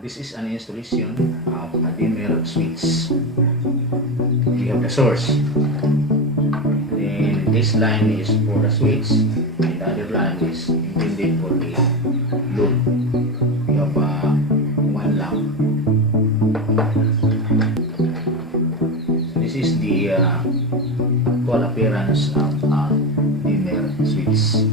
This is an installation of a dimmer switch. We have the source. Then this line is for the switch, and the other line is intended for the load. We have one lamp. So this is the actual appearance of a dimmer switch.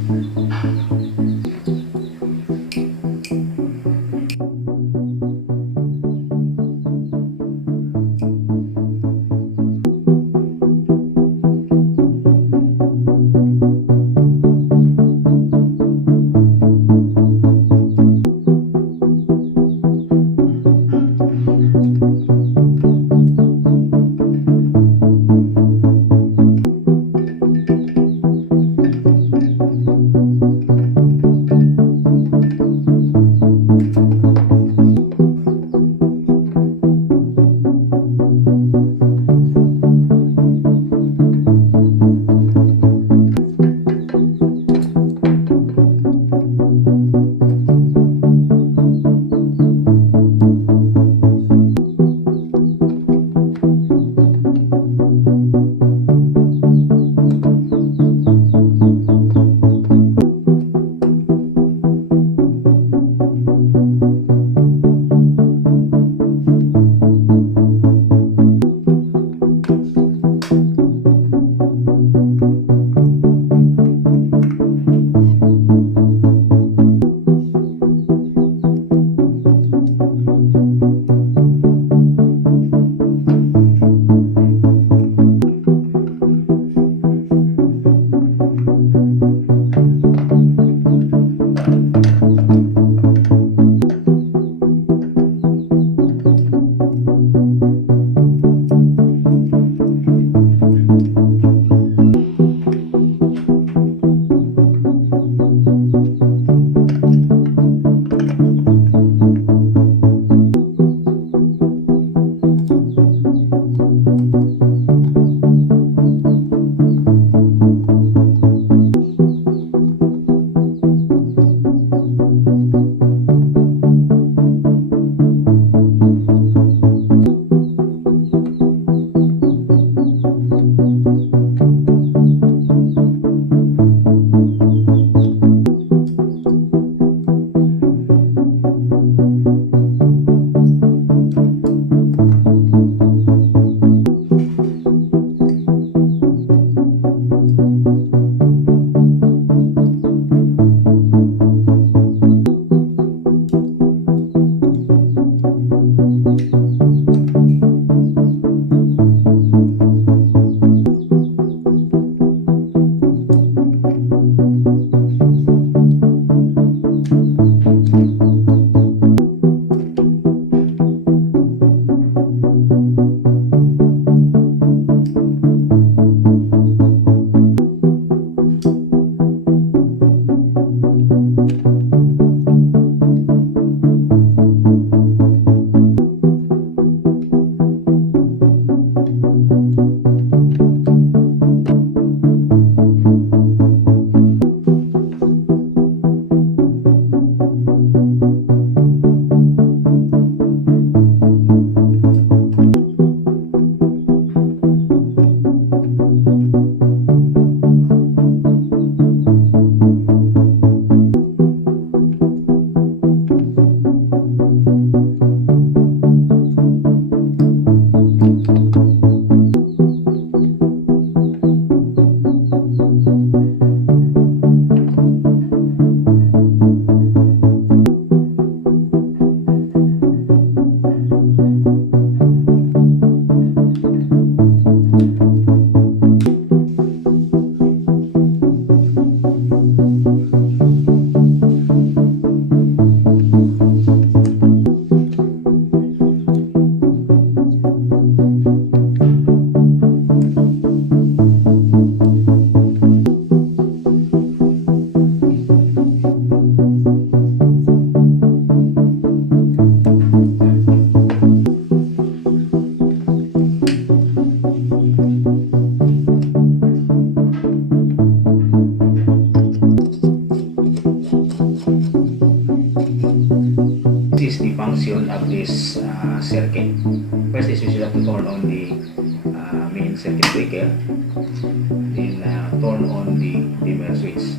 this circuit. First is you should have to turn on the main circuit breaker, then turn on the dimmer switch.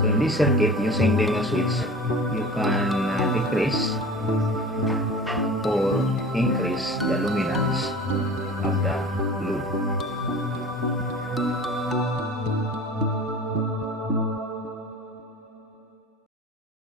So in this circuit, using dimmer switch, you can decrease or increase the luminance of the load.